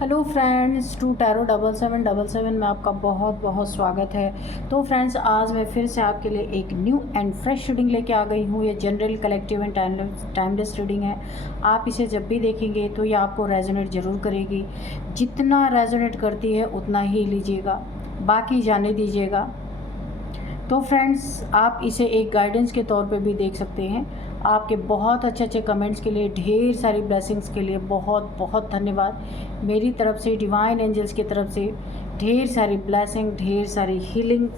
Hello friends, to tarot 7777 में आपका बहुत बहुत स्वागत है। तो फ्रेंड्स, आज मैं फिर से आपके लिए एक न्यू एंड फ्रेश रीडिंग लेके आ गई हूँ। ये general, collective and timeless reading है। आप इसे जब भी देखेंगे तो ये आपको रेजोनेट ज़रूर करेगी। जितना रेजोनेट करती है उतना ही लीजिएगा, बाकी जाने दीजिएगा। तो फ्रेंड्स, आप इसे एक गाइडेंस के तौर पे भी देख सकते हैं। आपके बहुत अच्छे अच्छे कमेंट्स के लिए, ढेर सारी ब्लेसिंग्स के लिए बहुत बहुत धन्यवाद। मेरी तरफ से, डिवाइन एंजल्स की तरफ से ढेर सारी ब्लेसिंग, ढेर सारी हीलिंग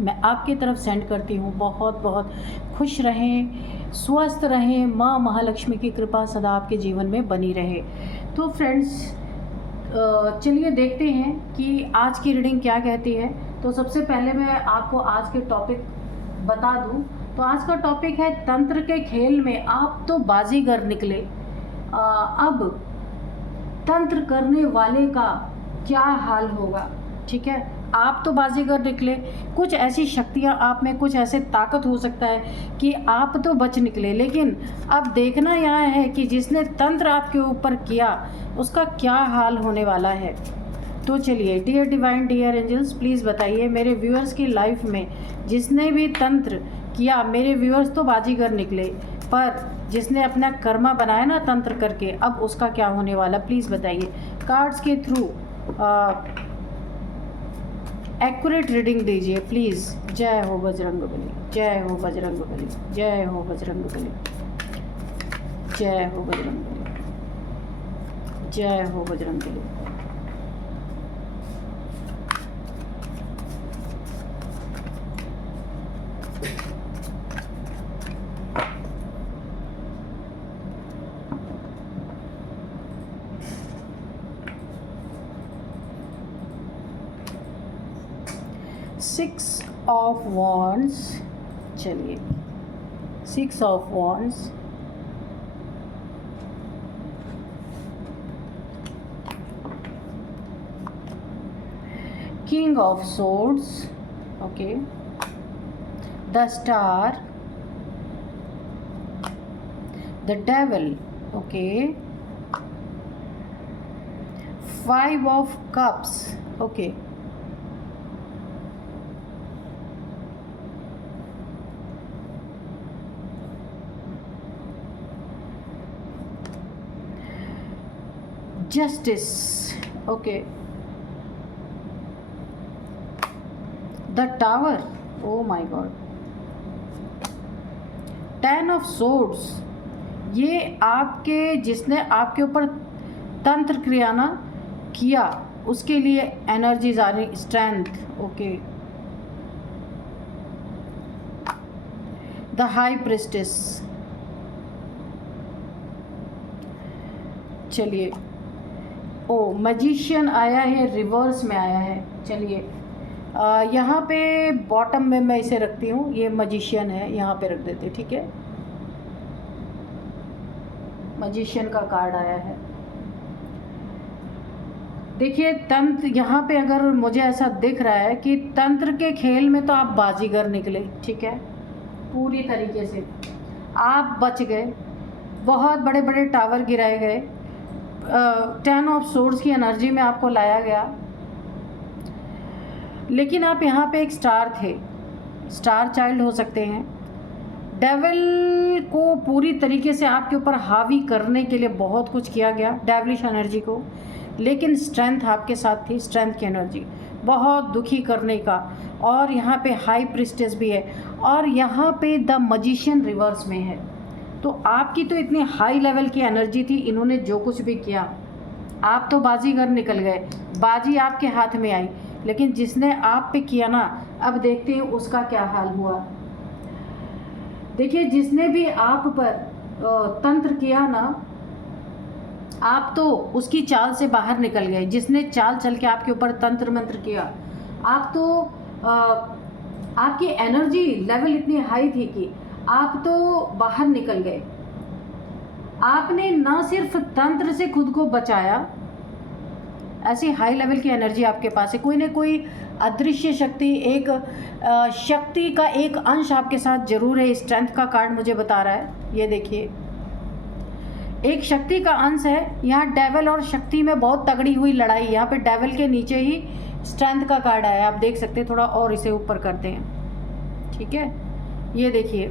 मैं आपकी तरफ सेंड करती हूँ। बहुत बहुत खुश रहें, स्वस्थ रहें, माँ महालक्ष्मी की कृपा सदा आपके जीवन में बनी रहे। तो फ्रेंड्स, चलिए देखते हैं कि आज की रीडिंग क्या कहती है। तो सबसे पहले मैं आपको आज के टॉपिक बता दूं। तो आज का टॉपिक है तंत्र के खेल में आप तो बाजीगर निकले। अब तंत्र करने वाले का क्या हाल होगा। ठीक है, आप तो बाजीगर निकले। कुछ ऐसी शक्तियाँ आप में, कुछ ऐसे ताकत हो सकता है कि आप तो बच निकले, लेकिन अब देखना यह है कि जिसने तंत्र आपके ऊपर किया उसका क्या हाल होने वाला है। तो चलिए, dear divine, dear angels, please बताइए मेरे व्यूअर्स की लाइफ में जिसने भी तंत्र किया, मेरे व्यूअर्स तो बाजीगर निकले, पर जिसने अपना कर्मा बनाया ना तंत्र करके, अब उसका क्या होने वाला, प्लीज़ बताइए। कार्ड्स के थ्रू एक्यूरेट रीडिंग दीजिए प्लीज़। जय हो बजरंगबली, जय हो बजरंगबली, जय हो बजरंगबली, जय हो बजरंगबली, जय हो बजरंगबली। सिक्स ऑफ वॉन्ड्स, चलिए, six of wands, king of swords, okay, the star, the devil, okay, five of cups, okay, justice, okay, the tower, oh my god, ten of swords, ये आपके, जिसने आपके ऊपर तंत्र क्रिया ना किया उसके लिए एनर्जीज आ रही, strength, okay, the high priestess, चलिए, ओ मैजिशियन आया है, रिवर्स में आया है। चलिए, यहाँ पे बॉटम में मैं इसे रखती हूँ, ये मैजिशियन है, यहाँ पे रख देते, ठीक है। मैजिशियन का कार्ड आया है। देखिए, तंत्र यहाँ पे अगर मुझे ऐसा दिख रहा है कि तंत्र के खेल में तो आप बाजीगर निकले, ठीक है, पूरी तरीके से आप बच गए। बहुत बड़े बड़े टावर गिराए गए, 10 ऑफ सोर्ड्स की एनर्जी में आपको लाया गया, लेकिन आप यहाँ पे एक स्टार थे, स्टार चाइल्ड हो सकते हैं। डेविल को पूरी तरीके से आपके ऊपर हावी करने के लिए बहुत कुछ किया गया, डेविलिश एनर्जी को, लेकिन स्ट्रेंथ आपके साथ थी, स्ट्रेंथ की एनर्जी बहुत दुखी करने का। और यहाँ पे हाई प्रिस्टेस भी है, और यहाँ पे द मैजिशियन रिवर्स में है। तो आपकी तो इतनी हाई लेवल की एनर्जी थी, इन्होंने जो कुछ भी किया, आप तो बाजीगर निकल गए, बाजी आपके हाथ में आई, लेकिन जिसने आप पे किया ना, अब देखते हैं उसका क्या हाल हुआ। देखिए, जिसने भी आप पर तंत्र किया ना, आप तो उसकी चाल से बाहर निकल गए। जिसने चाल चल के आपके ऊपर तंत्र मंत्र किया, आप तो आपकी एनर्जी लेवल इतनी हाई थी कि आप तो बाहर निकल गए। आपने ना सिर्फ तंत्र से खुद को बचाया, ऐसी हाई लेवल की एनर्जी आपके पास है, कोई ना कोई अदृश्य शक्ति, एक शक्ति का एक अंश आपके साथ जरूर है। स्ट्रेंथ का कार्ड मुझे बता रहा है, ये देखिए, एक शक्ति का अंश है। यहाँ डेविल और शक्ति में बहुत तगड़ी हुई लड़ाई। यहाँ पे डेविल के नीचे ही स्ट्रेंथ का कार्ड आया, आप देख सकते हैं। थोड़ा और इसे ऊपर करते हैं, ठीक है। ये देखिए,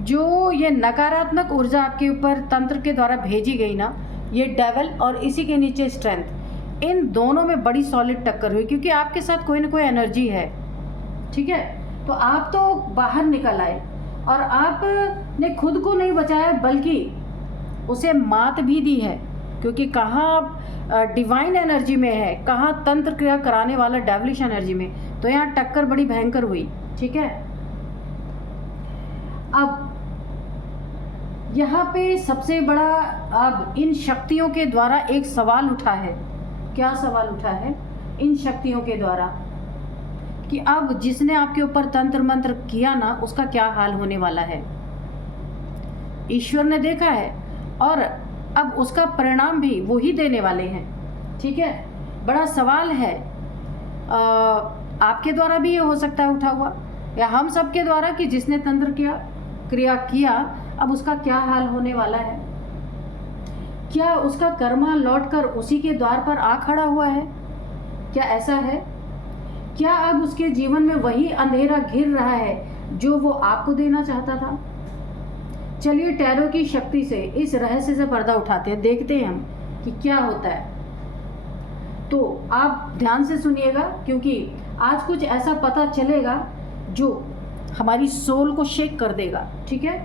जो ये नकारात्मक ऊर्जा आपके ऊपर तंत्र के द्वारा भेजी गई ना, ये डेविल और इसी के नीचे स्ट्रेंथ, इन दोनों में बड़ी सॉलिड टक्कर हुई, क्योंकि आपके साथ कोई ना कोई एनर्जी है, ठीक है। तो आप तो बाहर निकल आए और आपने खुद को नहीं बचाया बल्कि उसे मात भी दी है, क्योंकि कहाँ आप डिवाइन एनर्जी में है, कहाँ तंत्र क्रिया कराने वाला डेविलिश एनर्जी में। तो यहाँ टक्कर बड़ी भयंकर हुई, ठीक है। अब यहाँ पे सबसे बड़ा, अब इन शक्तियों के द्वारा एक सवाल उठा है। क्या सवाल उठा है इन शक्तियों के द्वारा? कि अब जिसने आपके ऊपर तंत्र मंत्र किया ना, उसका क्या हाल होने वाला है। ईश्वर ने देखा है और अब उसका परिणाम भी वो ही देने वाले हैं, ठीक है। बड़ा सवाल है, आपके द्वारा भी ये हो सकता है उठा हुआ, या हम सब के द्वारा, कि जिसने तंत्र क्रिया किया अब उसका क्या हाल होने वाला है। क्या उसका कर्मा लौटकर उसी के द्वार पर आ खड़ा हुआ है? क्या ऐसा है? क्या अब उसके जीवन में वही अंधेरा घिर रहा है जो वो आपको देना चाहता था? चलिए टैरो की शक्ति से इस रहस्य से पर्दा उठाते हैं, देखते हैं हम कि क्या होता है। तो आप ध्यान से सुनिएगा, क्योंकि आज कुछ ऐसा पता चलेगा जो हमारी सोल को शेक कर देगा, ठीक है।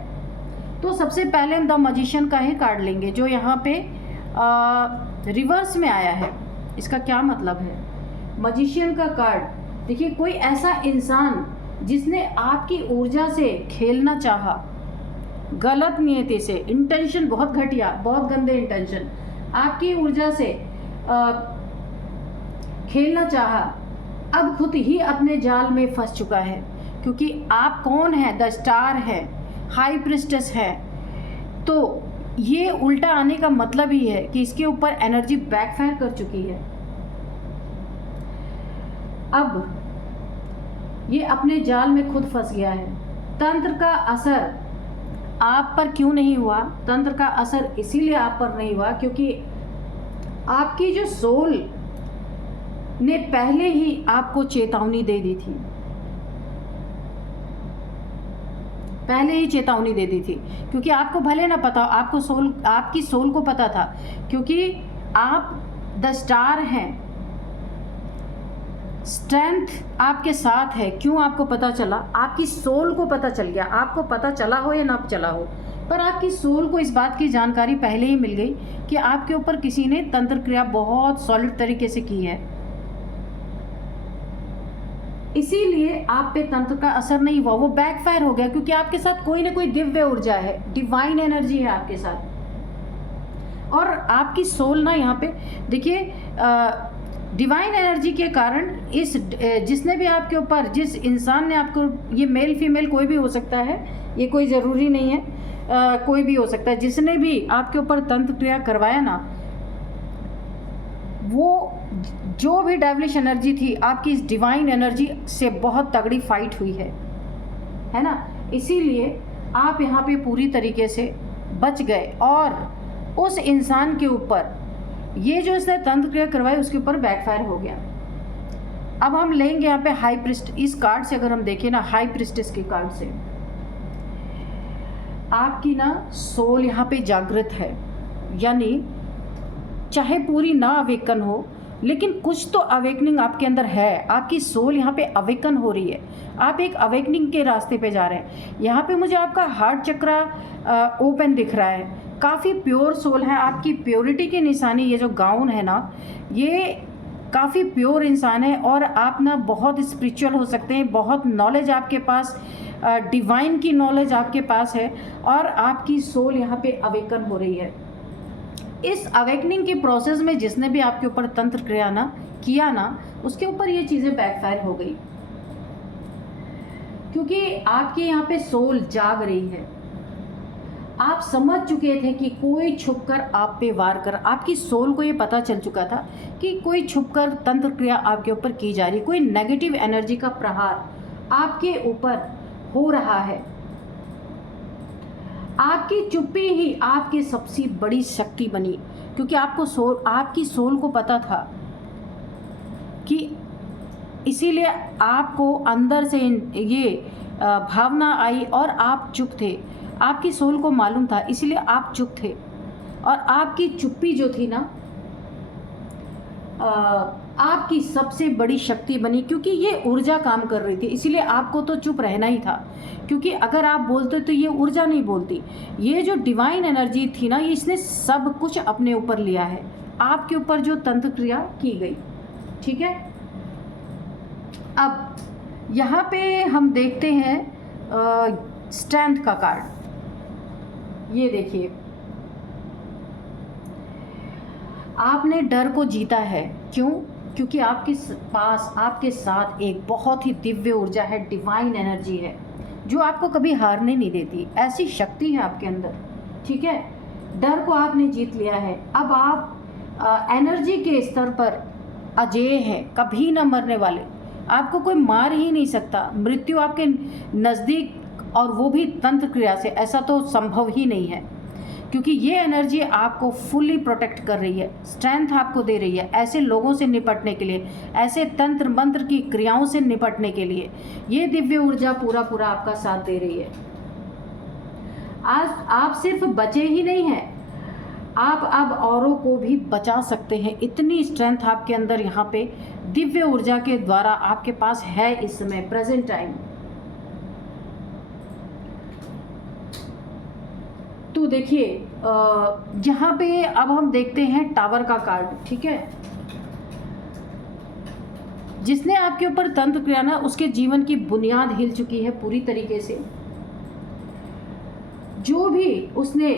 तो सबसे पहले हम द मजिशियन का ही कार्ड लेंगे, जो यहाँ पे रिवर्स में आया है। इसका क्या मतलब है? मजिशियन का कार्ड, देखिए, कोई ऐसा इंसान जिसने आपकी ऊर्जा से खेलना चाहा, गलत नियति से, इंटेंशन बहुत घटिया, बहुत गंदे इंटेंशन, आपकी ऊर्जा से खेलना चाहा, अब खुद ही अपने जाल में फंस चुका है। क्योंकि आप कौन है? द स्टार है, हाई प्रिस्टेस है। तो ये उल्टा आने का मतलब ही है कि इसके ऊपर एनर्जी बैकफायर कर चुकी है। अब ये अपने जाल में खुद फंस गया है। तंत्र का असर आप पर क्यों नहीं हुआ? तंत्र का असर इसीलिए आप पर नहीं हुआ क्योंकि आपकी जो सोल ने पहले ही आपको चेतावनी दे दी थी, पहले ही चेतावनी दे दी थी। क्योंकि आपको भले ना पता, आपकी सोल को पता था, क्योंकि आप द स्टार हैं, स्ट्रेंथ आपके साथ है। क्यों आपको पता चला? आपकी सोल को पता चल गया। आपको पता चला हो या ना चला हो, पर आपकी सोल को इस बात की जानकारी पहले ही मिल गई कि आपके ऊपर किसी ने तंत्र क्रिया बहुत सॉलिड तरीके से की है। इसीलिए आप पे तंत्र का असर नहीं हुआ, वो बैकफायर हो गया, क्योंकि आपके साथ कोई ना कोई दिव्य ऊर्जा है, डिवाइन एनर्जी है आपके साथ। और आपकी सोल ना, यहाँ पे देखिए, डिवाइन एनर्जी के कारण इस जिसने भी आपके ऊपर, जिस इंसान ने आपको, ये मेल फीमेल कोई भी हो सकता है, ये कोई ज़रूरी नहीं है, कोई भी हो सकता है, जिसने भी आपके ऊपर तंत्र क्रिया करवाया ना, वो जो भी डेविलिश एनर्जी थी, आपकी इस डिवाइन एनर्जी से बहुत तगड़ी फाइट हुई है ना। इसीलिए आप यहाँ पे पूरी तरीके से बच गए और उस इंसान के ऊपर ये जो इसने तंत्र क्रिया करवाई उसके ऊपर बैकफायर हो गया। अब हम लेंगे यहाँ पे हाई प्रिस्ट, इस कार्ड से अगर हम देखें ना, हाई प्रिस्टेस के कार्ड से, आपकी ना सोल यहाँ पे जागृत है, यानी चाहे पूरी ना अवेकन हो, लेकिन कुछ तो अवेकनिंग आपके अंदर है। आपकी सोल यहाँ पे अवेकन हो रही है, आप एक अवेकनिंग के रास्ते पे जा रहे हैं। यहाँ पे मुझे आपका हार्ट चक्रा ओपन दिख रहा है, काफ़ी प्योर सोल है। आपकी प्योरिटी की निशानी, ये जो गाउन है ना, ये काफ़ी प्योर इंसान है और आप ना बहुत स्पिरिचुअल हो सकते हैं, बहुत नॉलेज आपके पास, डिवाइन की नॉलेज आपके पास है और आपकी सोल यहाँ पे अवेकन हो रही है। इस अवेकनिंग के प्रोसेस में जिसने भी आपके ऊपर तंत्र क्रिया ना किया ना, उसके ऊपर ये चीज़ें बैकफायर हो गई, क्योंकि आपके यहाँ पे सोल जाग रही है। आप समझ चुके थे कि कोई छुपकर आप पे वार कर, आपकी सोल को ये पता चल चुका था कि कोई छुपकर तंत्र क्रिया आपके ऊपर की जा रही, कोई नेगेटिव एनर्जी का प्रहार आपके ऊपर हो रहा है। आपकी चुप्पी ही आपकी सबसे बड़ी शक्ति बनी, क्योंकि आपकी सोल को पता था कि इसीलिए आपको अंदर से ये भावना आई और आप चुप थे। आपकी सोल को मालूम था, इसीलिए आप चुप थे। और आपकी चुप्पी जो थी ना आपकी सबसे बड़ी शक्ति बनी, क्योंकि ये ऊर्जा काम कर रही थी, इसीलिए आपको तो चुप रहना ही था। क्योंकि अगर आप बोलते तो ये ऊर्जा नहीं बोलती। ये जो डिवाइन एनर्जी थी ना, इसने सब कुछ अपने ऊपर लिया है, आपके ऊपर जो तंत्र क्रिया की गई। ठीक है, अब यहाँ पे हम देखते हैं स्ट्रेंथ का कार्ड। ये देखिए, आपने डर को जीता है। क्यों? क्योंकि आपके पास, आपके साथ एक बहुत ही दिव्य ऊर्जा है, डिवाइन एनर्जी है, जो आपको कभी हारने नहीं देती। ऐसी शक्ति है आपके अंदर। ठीक है, डर को आपने जीत लिया है। अब आप एनर्जी के स्तर पर अजेय हैं, कभी ना मरने वाले। आपको कोई मार ही नहीं सकता। मृत्यु आपके नज़दीक, और वो भी तंत्र क्रिया से, ऐसा तो संभव ही नहीं है। क्योंकि ये एनर्जी आपको फुल्ली प्रोटेक्ट कर रही है, स्ट्रेंथ आपको दे रही है ऐसे लोगों से निपटने के लिए, ऐसे तंत्र मंत्र की क्रियाओं से निपटने के लिए। ये दिव्य ऊर्जा पूरा आपका साथ दे रही है। आज आप सिर्फ बचे ही नहीं हैं, आप अब औरों को भी बचा सकते हैं। इतनी स्ट्रेंथ आपके अंदर यहाँ पे दिव्य ऊर्जा के द्वारा आपके पास है इस समय, प्रेजेंट टाइम। तो देखिए, यहाँ पे अब हम देखते हैं टावर का कार्ड। ठीक है, जिसने आपके ऊपर तंत्र किया ना, उसके जीवन की बुनियाद हिल चुकी है पूरी तरीके से। जो भी उसने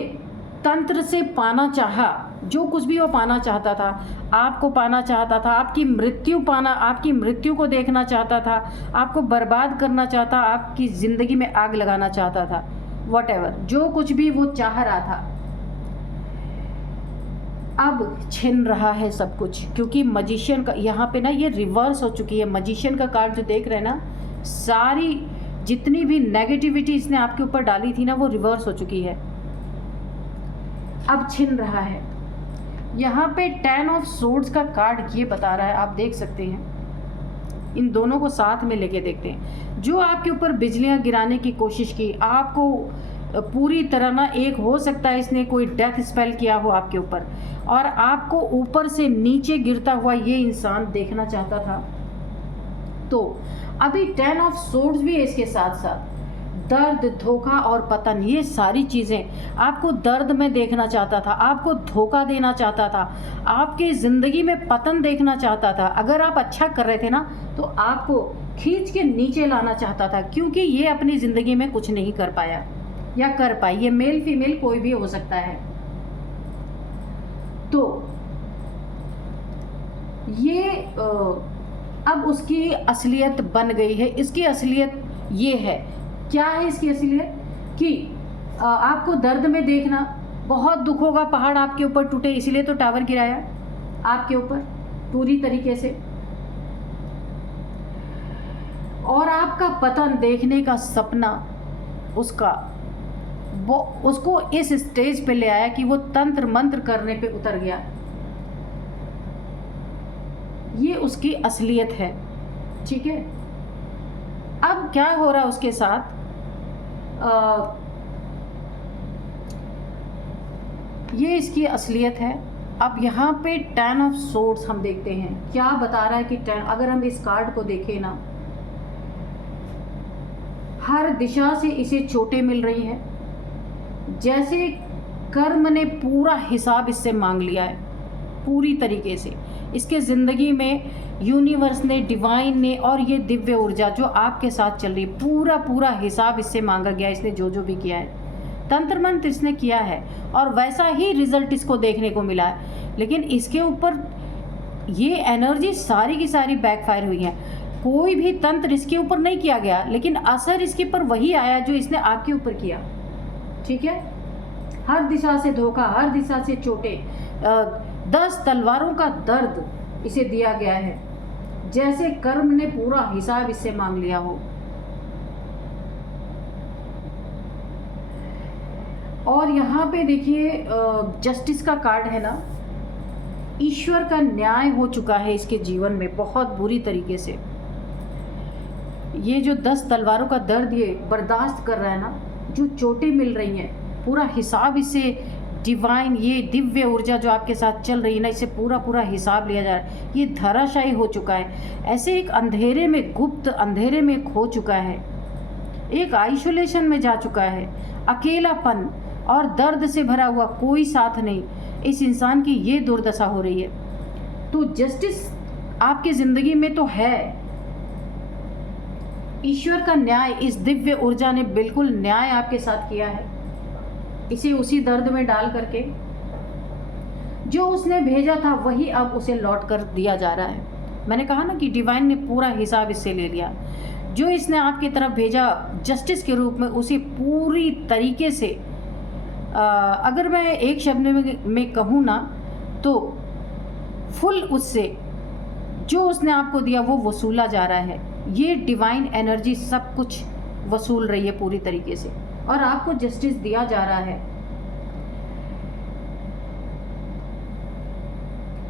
तंत्र से पाना चाहा, जो कुछ भी वो पाना चाहता था, आपको पाना चाहता था, आपकी मृत्यु को देखना चाहता था, आपको बर्बाद करना चाहता, आपकी ज़िंदगी में आग लगाना चाहता था, वॉटएवर, जो कुछ भी वो चाह रहा था, अब छिन रहा है सब कुछ। क्योंकि मजिशियन का यहाँ पे ना ये रिवर्स हो चुकी है। मजिशियन का कार्ड जो देख रहे हैं ना, सारी जितनी भी नेगेटिविटी इसने आपके ऊपर डाली थी ना, वो रिवर्स हो चुकी है, अब छिन रहा है। यहाँ पे 10 ऑफ सोर्ड्स का कार्ड ये बता रहा है, आप देख सकते हैं। इन दोनों को साथ में लेके देखते हैं। जो आपके ऊपर बिजलियां गिराने की कोशिश की, आपको पूरी तरह ना, एक हो सकता है इसने कोई डेथ स्पेल किया हो आपके ऊपर, और आपको ऊपर से नीचे गिरता हुआ ये इंसान देखना चाहता था। तो अभी 10 ऑफ सोर्ड्स भी है इसके साथ साथ। दर्द, धोखा और पतन, ये सारी चीज़ें आपको दर्द में देखना चाहता था, आपको धोखा देना चाहता था, आपके ज़िंदगी में पतन देखना चाहता था। अगर आप अच्छा कर रहे थे ना, तो आपको खींच के नीचे लाना चाहता था, क्योंकि ये अपनी ज़िंदगी में कुछ नहीं कर पाया या कर पाई। ये मेल फीमेल कोई भी हो सकता है। तो ये अब उसकी असलियत बन गई है। इसकी असलियत ये है, क्या है इसकी असलियत? कि आपको दर्द में देखना, बहुत दुख होगा, पहाड़ आपके ऊपर टूटे, इसीलिए तो टावर गिराया आपके ऊपर पूरी तरीके से, और आपका पतन देखने का सपना उसको इस स्टेज पे ले आया कि वो तंत्र मंत्र करने पे उतर गया। ये उसकी असलियत है। ठीक है, अब क्या हो रहा है उसके साथ? ये इसकी असलियत है। अब यहाँ पे 10 ऑफ सोर्ड्स हम देखते हैं, क्या बता रहा है कि 10, अगर हम इस कार्ड को देखें ना, हर दिशा से इसे चोटें मिल रही हैं, जैसे कर्म ने पूरा हिसाब इससे मांग लिया है पूरी तरीके से। इसके ज़िंदगी में यूनिवर्स ने, डिवाइन ने, और ये दिव्य ऊर्जा जो आपके साथ चल रही है, पूरा हिसाब इससे मांगा गया। इसने जो भी किया है, तंत्र मंत्र इसने किया है, और वैसा ही रिजल्ट इसको देखने को मिला है। लेकिन इसके ऊपर ये एनर्जी सारी की सारी बैकफायर हुई है। कोई भी तंत्र इसके ऊपर नहीं किया गया, लेकिन असर इसके ऊपर वही आया जो इसने आपके ऊपर किया। ठीक है, हर दिशा से धोखा, हर दिशा से चोटें, 10 तलवारों का दर्द इसे दिया गया है, जैसे कर्म ने पूरा हिसाब इससे मांग लिया हो। और यहाँ पे देखिए जस्टिस का कार्ड है ना, ईश्वर का न्याय हो चुका है इसके जीवन में बहुत बुरी तरीके से। ये जो 10 तलवारों का दर्द ये बर्दाश्त कर रहा है ना, जो चोटें मिल रही हैं, पूरा हिसाब इससे डिवाइन, ये दिव्य ऊर्जा जो आपके साथ चल रही है ना, इससे पूरा हिसाब लिया जा रहा है। ये धराशायी हो चुका है, ऐसे एक अंधेरे में, गुप्त अंधेरे में खो चुका है, एक आइसोलेशन में जा चुका है, अकेलापन और दर्द से भरा हुआ, कोई साथ नहीं, इस इंसान की ये दुर्दशा हो रही है। तो जस्टिस आपकी ज़िंदगी में तो है, ईश्वर का न्याय, इस दिव्य ऊर्जा ने बिल्कुल न्याय आपके साथ किया है, इसे उसी दर्द में डाल करके जो उसने भेजा था वही अब उसे लौट कर दिया जा रहा है। मैंने कहा ना कि डिवाइन ने पूरा हिसाब इससे ले लिया। जो इसने आपकी तरफ भेजा जस्टिस के रूप में, उसे पूरी तरीके से अगर मैं एक शब्द में कहूँ ना, तो फुल उससे जो उसने आपको दिया वो वसूला जा रहा है। ये डिवाइन एनर्जी सब कुछ वसूल रही है पूरी तरीके से, और आपको जस्टिस दिया जा रहा है।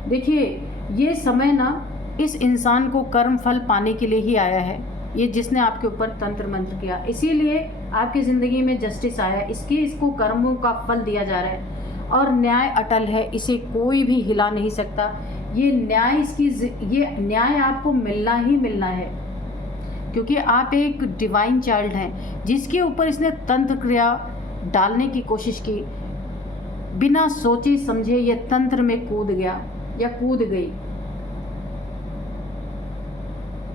देखिए ये समय ना इस इंसान को कर्म फल पाने के लिए ही आया है, ये जिसने आपके ऊपर तंत्र मंत्र किया, इसीलिए आपकी ज़िंदगी में जस्टिस आया, इसको कर्मों का फल दिया जा रहा है। और न्याय अटल है, इसे कोई भी हिला नहीं सकता। ये न्याय आपको मिलना ही मिलना है, क्योंकि आप एक डिवाइन चाइल्ड हैं जिसके ऊपर इसने तंत्र क्रिया डालने की कोशिश की। बिना सोचे समझे ये तंत्र में कूद गया या कूद गई।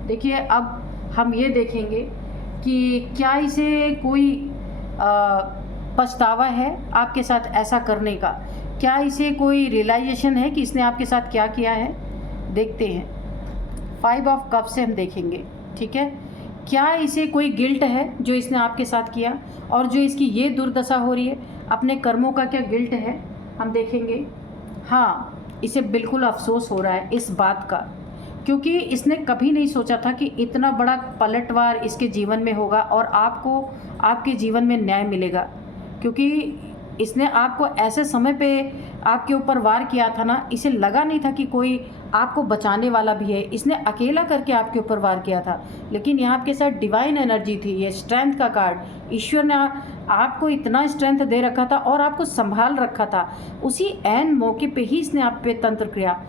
देखिए अब हम ये देखेंगे कि क्या इसे कोई पछतावा है आपके साथ ऐसा करने का, क्या इसे कोई रियलाइजेशन है कि इसने आपके साथ क्या किया है। देखते हैं 5 ऑफ कप से हम देखेंगे, ठीक है। क्या इसे कोई गिल्ट है जो इसने आपके साथ किया, और जो इसकी ये दुर्दशा हो रही है, अपने कर्मों का क्या गिल्ट है, हम देखेंगे। हाँ, इसे बिल्कुल अफसोस हो रहा है इस बात का, क्योंकि इसने कभी नहीं सोचा था कि इतना बड़ा पलटवार इसके जीवन में होगा और आपको आपके जीवन में न्याय मिलेगा। क्योंकि इसने आपको ऐसे समय पे आपके ऊपर वार किया था ना, इसे लगा नहीं था कि कोई आपको बचाने वाला भी है, इसने अकेला करके आपके ऊपर वार किया था। लेकिन यहाँ आपके साथ डिवाइन एनर्जी थी, ये स्ट्रेंथ का कार्ड, ईश्वर ने आपको इतना स्ट्रेंथ दे रखा था और आपको संभाल रखा था। उसी ऐन मौके पे ही इसने आप पे तंत्र क्रिया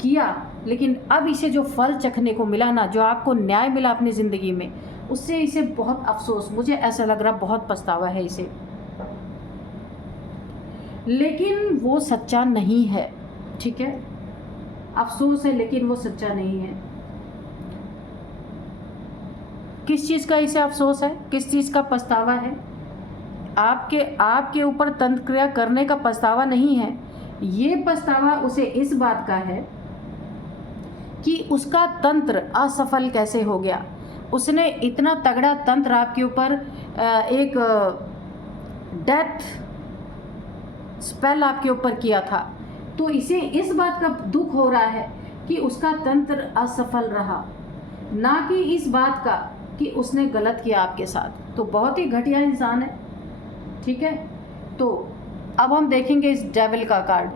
किया, लेकिन अब इसे जो फल चखने को मिला ना, जो आपको न्याय मिला अपनी ज़िंदगी में, उससे इसे बहुत अफसोस, मुझे ऐसा लग रहा बहुत पछतावा है इसे। लेकिन वो सच्चा नहीं है, ठीक है, अफसोस है लेकिन वो सच्चा नहीं है। किस चीज़ का इसे अफसोस है, किस चीज़ का पछतावा है? आपके ऊपर तंत्र क्रिया करने का पछतावा नहीं है, ये पछतावा उसे इस बात का है कि उसका तंत्र असफल कैसे हो गया। उसने इतना तगड़ा तंत्र आपके ऊपर एक डेथ स्पेल आपके ऊपर किया था, तो इसे इस बात का दुख हो रहा है कि उसका तंत्र असफल रहा, ना कि इस बात का कि उसने गलत किया आपके साथ। तो बहुत ही घटिया इंसान है, ठीक है। तो अब हम देखेंगे इस डेविल का कार्ड।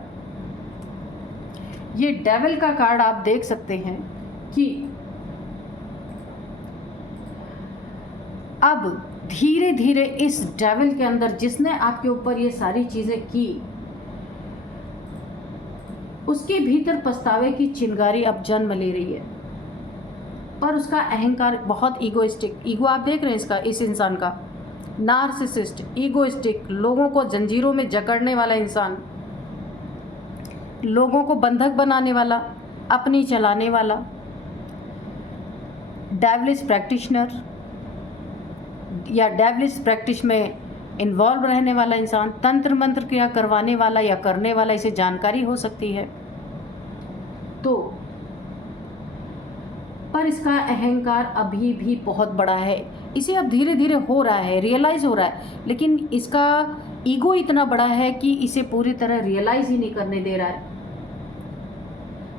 ये डेविल का कार्ड आप देख सकते हैं कि अब धीरे धीरे इस डेविल के अंदर, जिसने आपके ऊपर ये सारी चीज़ें की, उसके भीतर पछतावे की चिंगारी अब जन्म ले रही है। पर उसका अहंकार बहुत ईगोइस्टिक, ईगो आप देख रहे हैं इसका, इस इंसान का, नार्सिसिस्ट, ईगोइस्टिक, लोगों को जंजीरों में जकड़ने वाला इंसान, लोगों को बंधक बनाने वाला, अपनी चलाने वाला, डेविलिश प्रैक्टिशनर या डेविलिश प्रैक्टिस में इन्वॉल्व रहने वाला इंसान, तंत्र मंत्र क्रिया करवाने वाला या करने वाला, इसे जानकारी हो सकती है। तो पर इसका अहंकार अभी भी बहुत बड़ा है, इसे अब धीरे धीरे हो रहा है, रियलाइज़ हो रहा है, लेकिन इसका ईगो इतना बड़ा है कि इसे पूरी तरह रियलाइज़ ही नहीं करने दे रहा है।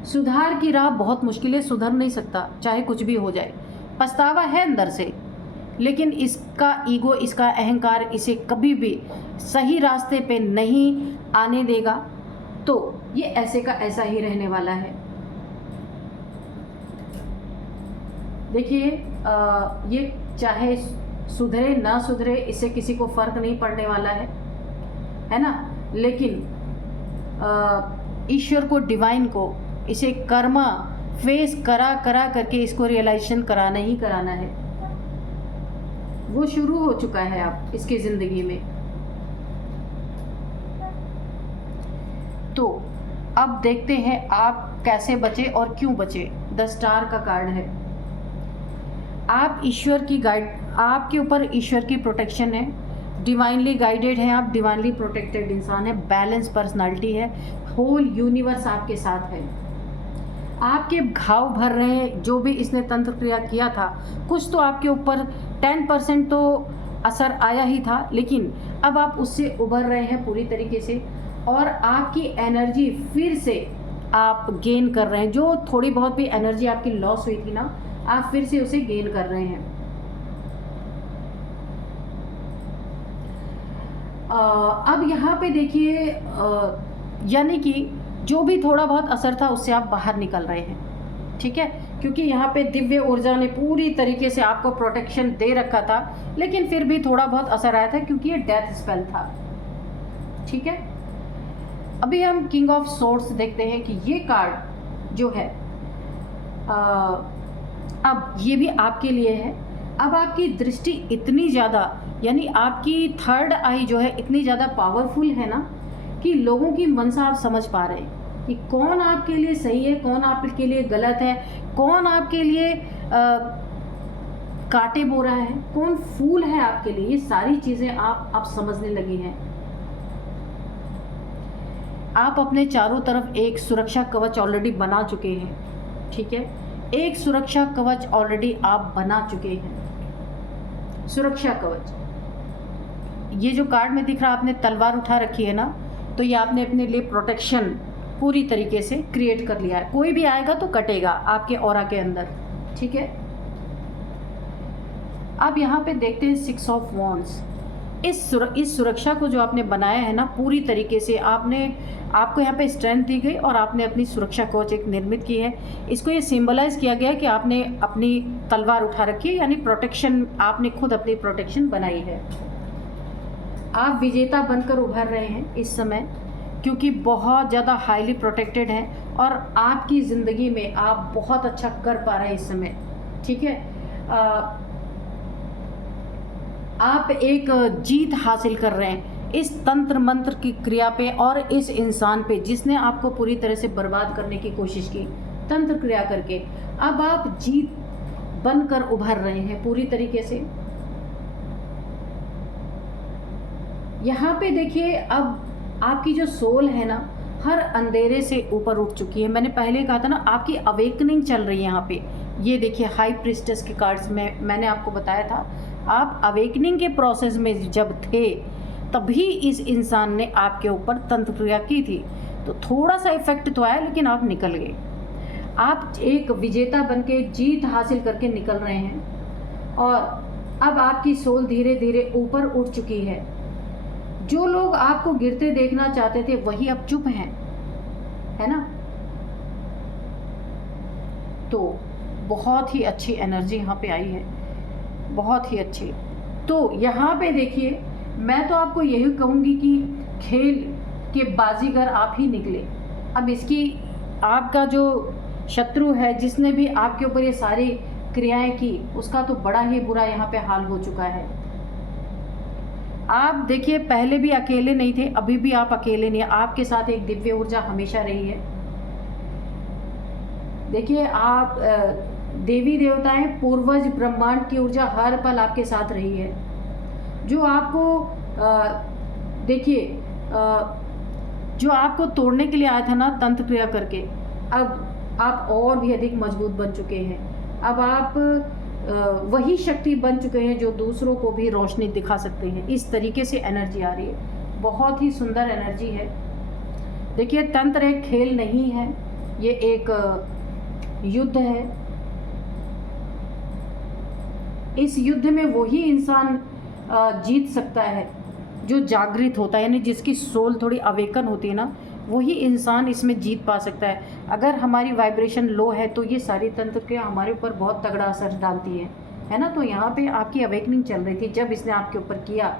सुधार की राह बहुत मुश्किल है, सुधर नहीं सकता चाहे कुछ भी हो जाए, पछतावा है अंदर से, लेकिन इसका ईगो, इसका अहंकार इसे कभी भी सही रास्ते पे नहीं आने देगा। तो ये ऐसे का ऐसा ही रहने वाला है। देखिए ये चाहे सुधरे ना सुधरे, इससे किसी को फर्क नहीं पड़ने वाला है ना। लेकिन ईश्वर को, डिवाइन को, इसे कर्मा फेस करा करके इसको रियलाइजेशन कराना ही कराना है। वो शुरू हो चुका है अब इसकी ज़िंदगी में। तो अब देखते हैं आप कैसे बचे और क्यों बचे। 10 स्टार का कार्ड है। आप ईश्वर की गाइड, आपके ऊपर ईश्वर की प्रोटेक्शन है, डिवाइनली गाइडेड हैं आप, डिवाइनली प्रोटेक्टेड इंसान है, बैलेंस पर्सनालिटी है, होल यूनिवर्स आपके साथ है। आपके घाव भर रहे हैं, जो भी इसने तंत्र क्रिया किया था, कुछ तो आपके ऊपर 10% तो असर आया ही था, लेकिन अब आप उससे उभर रहे हैं पूरी तरीके से, और आपकी एनर्जी फिर से आप गेन कर रहे हैं। जो थोड़ी बहुत भी एनर्जी आपकी लॉस हुई थी ना, आप फिर से उसे गेन कर रहे हैं। अब यहाँ पे देखिए, यानी कि जो भी थोड़ा बहुत असर था उससे आप बाहर निकल रहे हैं, ठीक है। क्योंकि यहाँ पे दिव्य ऊर्जा ने पूरी तरीके से आपको प्रोटेक्शन दे रखा था, लेकिन फिर भी थोड़ा बहुत असर आया था क्योंकि ये डेथ स्पेल था, ठीक है। अभी हम किंग ऑफ सोर्ड्स देखते हैं कि ये कार्ड जो है, अब ये भी आपके लिए है। अब आपकी दृष्टि इतनी ज़्यादा, यानी आपकी थर्ड आई जो है इतनी ज़्यादा पावरफुल है ना, कि लोगों की मनसा आप समझ पा रहे हैं कि कौन आपके लिए सही है, कौन आपके लिए गलत है, कौन आपके लिए कांटे बो रहा है, कौन फूल है आपके लिए। ये सारी चीज़ें आप समझने लगी हैं। आप अपने चारों तरफ एक सुरक्षा कवच ऑलरेडी बना चुके हैं, ठीक है। एक सुरक्षा कवच ऑलरेडी आप बना चुके हैं। सुरक्षा कवच, ये जो कार्ड में दिख रहा, आपने तलवार उठा रखी है ना, तो ये आपने अपने लिए प्रोटेक्शन पूरी तरीके से क्रिएट कर लिया है। कोई भी आएगा तो कटेगा आपके ऑरा के अंदर, ठीक है। अब यहाँ पे देखते हैं 6 ऑफ वॉन्ड्स। इस सुरक्षा को जो आपने बनाया है ना, पूरी तरीके से आपको यहाँ पे स्ट्रेंथ दी गई और आपने अपनी सुरक्षा कवच एक निर्मित की है। इसको ये सिंबलाइज किया गया कि आपने अपनी तलवार उठा रखी है, यानी प्रोटेक्शन, आपने खुद अपनी प्रोटेक्शन बनाई है। आप विजेता बनकर उभर रहे हैं इस समय, क्योंकि बहुत ज़्यादा हाईली प्रोटेक्टेड हैं और आपकी ज़िंदगी में आप बहुत अच्छा कर पा रहे हैं इस समय, ठीक है। आप एक जीत हासिल कर रहे हैं इस तंत्र मंत्र की क्रिया पे और इस इंसान पे जिसने आपको पूरी तरह से बर्बाद करने की कोशिश की तंत्र क्रिया करके। अब आप जीत बनकर उभर रहे हैं पूरी तरीके से। यहाँ पे देखिए, अब आपकी जो सोल है ना, हर अंधेरे से ऊपर उठ चुकी है। मैंने पहले कहा था ना, आपकी अवेकनिंग चल रही है यहाँ पे। ये देखिए हाई प्रिस्टेस के कार्ड्स में मैंने आपको बताया था, आप अवेकनिंग के प्रोसेस में जब थे तभी इस इंसान ने आपके ऊपर तंत्र क्रिया की थी। तो थोड़ा सा इफेक्ट तो आया, लेकिन आप निकल गए। आप एक विजेता बनके जीत हासिल करके निकल रहे हैं और अब आपकी सोल धीरे धीरे ऊपर उठ चुकी है। जो लोग आपको गिरते देखना चाहते थे वही अब चुप हैं, है ना। तो बहुत ही अच्छी एनर्जी यहाँ पे आई है, बहुत ही अच्छी। तो यहाँ पे देखिए, मैं तो आपको यही कहूँगी कि खेल के बाजीगर आप ही निकले। अब इसकी, आपका जो शत्रु है जिसने भी आपके ऊपर ये सारी क्रियाएं की, उसका तो बड़ा ही बुरा यहाँ पे हाल हो चुका है। आप देखिए, पहले भी अकेले नहीं थे, अभी भी आप अकेले नहीं, आपके साथ एक दिव्य ऊर्जा हमेशा रही है। देखिए, आप देवी देवताएं, पूर्वज, ब्रह्मांड की ऊर्जा हर पल आपके साथ रही है। जो आपको देखिए, जो आपको तोड़ने के लिए आया था ना तंत्र क्रिया करके, अब आप और भी अधिक मजबूत बन चुके हैं। अब आप वही शक्ति बन चुके हैं जो दूसरों को भी रोशनी दिखा सकते हैं। इस तरीके से एनर्जी आ रही है, बहुत ही सुंदर एनर्जी है। देखिए, तंत्र एक खेल नहीं है, ये एक युद्ध है। इस युद्ध में वही इंसान जीत सकता है जो जागृत होता है, यानी जिसकी सोल थोड़ी अवेकन होती है ना, वही इंसान इसमें जीत पा सकता है। अगर हमारी वाइब्रेशन लो है तो ये सारी तंत्र के हमारे ऊपर बहुत तगड़ा असर डालती है ना। तो यहाँ पे आपकी अवेकनिंग चल रही थी जब इसने आपके ऊपर किया।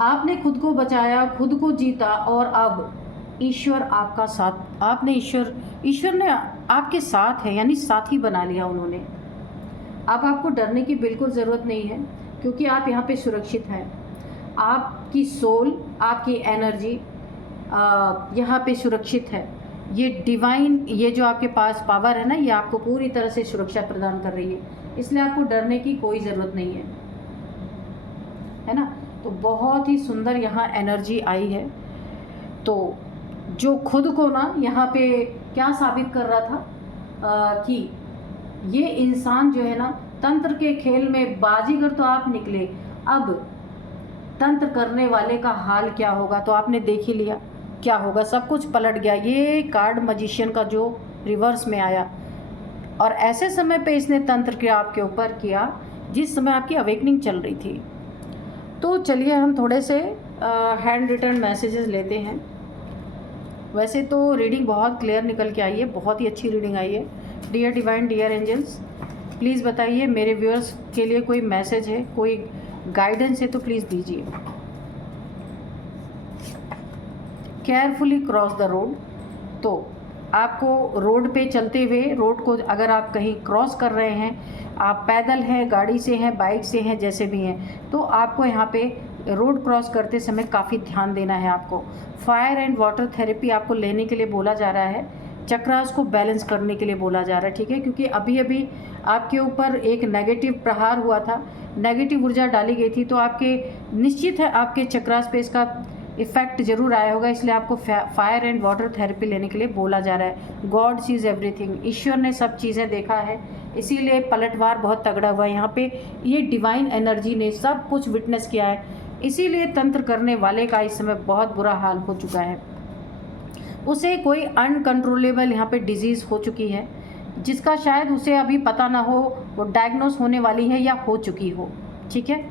आपने खुद को बचाया, खुद को जीता, और अब ईश्वर आपका साथ, आपने ईश्वर ने आपके साथ है, यानी साथी बना लिया उन्होंने। अब आपको डरने की बिल्कुल ज़रूरत नहीं है, क्योंकि आप यहाँ पे सुरक्षित हैं। आपकी सोल, आपकी एनर्जी यहाँ पे सुरक्षित है। ये डिवाइन, ये जो आपके पास पावर है ना, ये आपको पूरी तरह से सुरक्षा प्रदान कर रही है, इसलिए आपको डरने की कोई ज़रूरत नहीं है ना। तो बहुत ही सुंदर यहाँ एनर्जी आई है। तो जो खुद को ना यहाँ पे क्या साबित कर रहा था कि ये इंसान जो है ना, तंत्र के खेल में बाजीगर तो आप निकले, अब तंत्र करने वाले का हाल क्या होगा तो आपने देख ही लिया क्या होगा। सब कुछ पलट गया। ये कार्ड मजिशियन का जो रिवर्स में आया, और ऐसे समय पे इसने तंत्र के आपके ऊपर किया जिस समय आपकी अवेकनिंग चल रही थी। तो चलिए हम थोड़े से हैंड रिटन मैसेजेस लेते हैं। वैसे तो रीडिंग बहुत क्लियर निकल के आई है, बहुत ही अच्छी रीडिंग आई है। Dear divine, dear angels, please बताइए मेरे व्यूअर्स के लिए कोई मैसेज है, कोई गाइडेंस है तो प्लीज़ दीजिए। Carefully cross the road. तो आपको रोड पे चलते हुए, रोड को अगर आप कहीं क्रॉस कर रहे हैं, आप पैदल हैं, गाड़ी से हैं, बाइक से हैं, जैसे भी हैं, तो आपको यहाँ पे रोड क्रॉस करते समय काफ़ी ध्यान देना है। आपको फायर एंड वाटर थेरेपी आपको लेने के लिए बोला जा रहा है, चक्रास को बैलेंस करने के लिए बोला जा रहा है, ठीक है। क्योंकि अभी अभी आपके ऊपर एक नेगेटिव प्रहार हुआ था, नेगेटिव ऊर्जा डाली गई थी, तो आपके निश्चित है आपके चक्रास पे इसका इफ़ेक्ट जरूर आया होगा, इसलिए आपको फायर एंड वाटर थेरेपी लेने के लिए बोला जा रहा है। गॉड सीज एवरीथिंग, ईश्वर ने सब चीज़ें देखा है, इसीलिए पलटवार बहुत तगड़ा हुआ है यहाँ पे। ये डिवाइन एनर्जी ने सब कुछ विटनेस किया है, इसीलिए तंत्र करने वाले का इस समय बहुत बुरा हाल हो चुका है। उसे कोई अनकंट्रोलेबल यहाँ पे डिजीज़ हो चुकी है, जिसका शायद उसे अभी पता ना हो, वो डायग्नोस होने वाली है या हो चुकी हो, ठीक है।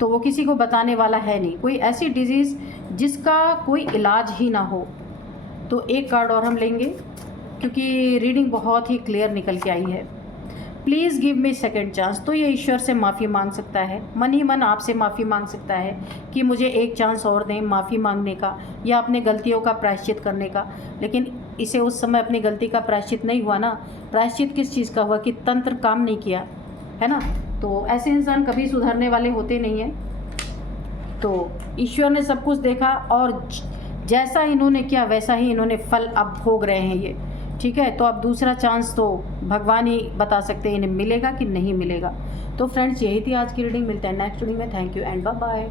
तो वो किसी को बताने वाला है नहीं, कोई ऐसी डिजीज़ जिसका कोई इलाज ही ना हो। तो एक कार्ड और हम लेंगे, क्योंकि रीडिंग बहुत ही क्लियर निकल के आई है। Please give me second chance. तो ये ईश्वर से माफ़ी मांग सकता है, मन ही मन आपसे माफ़ी मांग सकता है कि मुझे एक चांस और दें माफ़ी मांगने का या अपने गलतियों का प्रायश्चित करने का। लेकिन इसे उस समय अपनी गलती का प्रायश्चित नहीं हुआ ना। प्रायश्चित किस चीज़ का हुआ कि तंत्र काम नहीं किया, है ना। तो ऐसे इंसान कभी सुधरने वाले होते नहीं हैं। तो ईश्वर ने सब कुछ देखा, और जैसा इन्होंने किया वैसा ही इन्होंने फल अब भोग रहे हैं ये, ठीक है। तो अब दूसरा चांस तो भगवान ही बता सकते हैं इन्हें मिलेगा कि नहीं मिलेगा। तो फ्रेंड्स, यही थी आज की रीडिंग। मिलते हैं नेक्स्ट रीडिंग में। Thank you and bye bye.